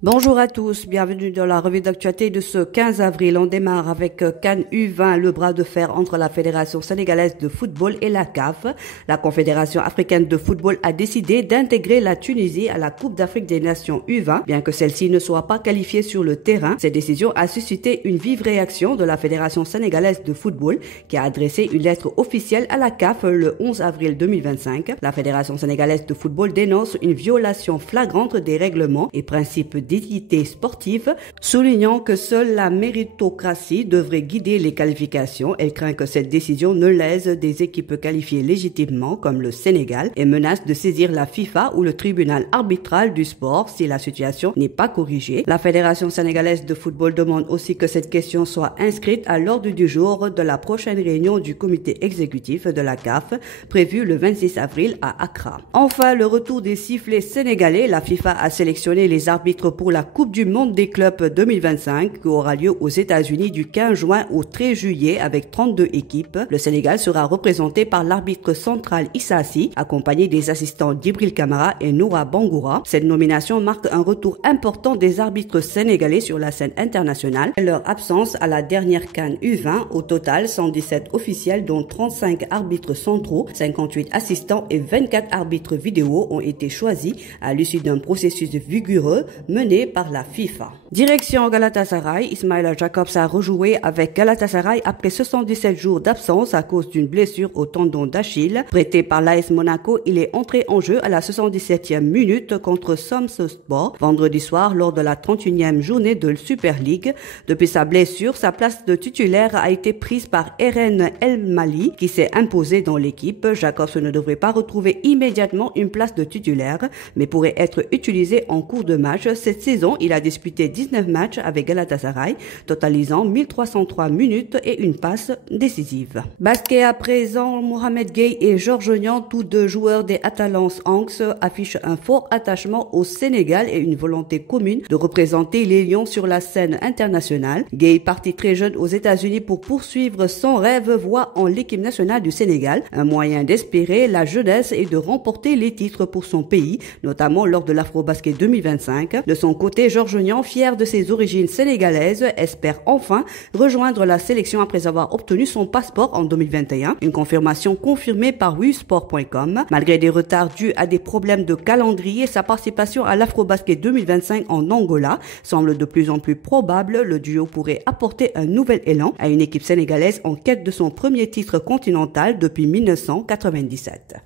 Bonjour à tous, bienvenue dans la revue d'actualité de ce 15 avril. On démarre avec CAN U20, le bras de fer entre la Fédération sénégalaise de football et la CAF. La Confédération africaine de football a décidé d'intégrer la Tunisie à la Coupe d'Afrique des Nations U20, bien que celle-ci ne soit pas qualifiée sur le terrain. Cette décision a suscité une vive réaction de la Fédération sénégalaise de football, qui a adressé une lettre officielle à la CAF le 11 avril 2025. La Fédération sénégalaise de football dénonce une violation flagrante des règlements et principes d'équité sportive, soulignant que seule la méritocratie devrait guider les qualifications. Elle craint que cette décision ne lèse des équipes qualifiées légitimement comme le Sénégal et menace de saisir la FIFA ou le tribunal arbitral du sport si la situation n'est pas corrigée. La Fédération sénégalaise de football demande aussi que cette question soit inscrite à l'ordre du jour de la prochaine réunion du comité exécutif de la CAF prévue le 26 avril à Accra. Enfin, le retour des sifflets sénégalais. La FIFA a sélectionné les arbitres pour la Coupe du monde des clubs 2025 qui aura lieu aux États-Unis du 15 juin au 13 juillet avec 32 équipes. Le Sénégal sera représenté par l'arbitre central Issassi, accompagné des assistants Djibril Kamara et Noura Bangoura. Cette nomination marque un retour important des arbitres sénégalais sur la scène internationale et leur absence à la dernière CAN U20. Au total, 117 officiels dont 35 arbitres centraux, 58 assistants et 24 arbitres vidéo ont été choisis à l'issue d'un processus vigoureux mené par la FIFA. Direction Galatasaray, Ismail Jakobs a rejoué avec Galatasaray après 77 jours d'absence à cause d'une blessure au tendon d'Achille. Prêté par l'AS Monaco, il est entré en jeu à la 77e minute contre Samsunspor vendredi soir lors de la 31e journée de Super League. Depuis sa blessure, sa place de titulaire a été prise par Eren El Mali qui s'est imposé dans l'équipe. Jakobs ne devrait pas retrouver immédiatement une place de titulaire mais pourrait être utilisé en cours de match. Cette saison, il a disputé 19 matchs avec Galatasaray, totalisant 1303 minutes et une passe décisive. Basket à présent, Mohamed Gueye et Georges Niang, tous deux joueurs des Atalance Anx, affichent un fort attachement au Sénégal et une volonté commune de représenter les Lions sur la scène internationale. Gueye, parti très jeune aux États-Unis pour poursuivre son rêve, voit en l'équipe nationale du Sénégal un moyen d'espérer la jeunesse et de remporter les titres pour son pays, notamment lors de l'Afrobasket 2025. De son côté, Georges Niang, fier de ses origines sénégalaises, espère enfin rejoindre la sélection après avoir obtenu son passeport en 2021. Une confirmation confirmée par WeSport.com. Malgré des retards dus à des problèmes de calendrier, sa participation à l'Afrobasket 2025 en Angola semble de plus en plus probable. Le duo pourrait apporter un nouvel élan à une équipe sénégalaise en quête de son premier titre continental depuis 1997.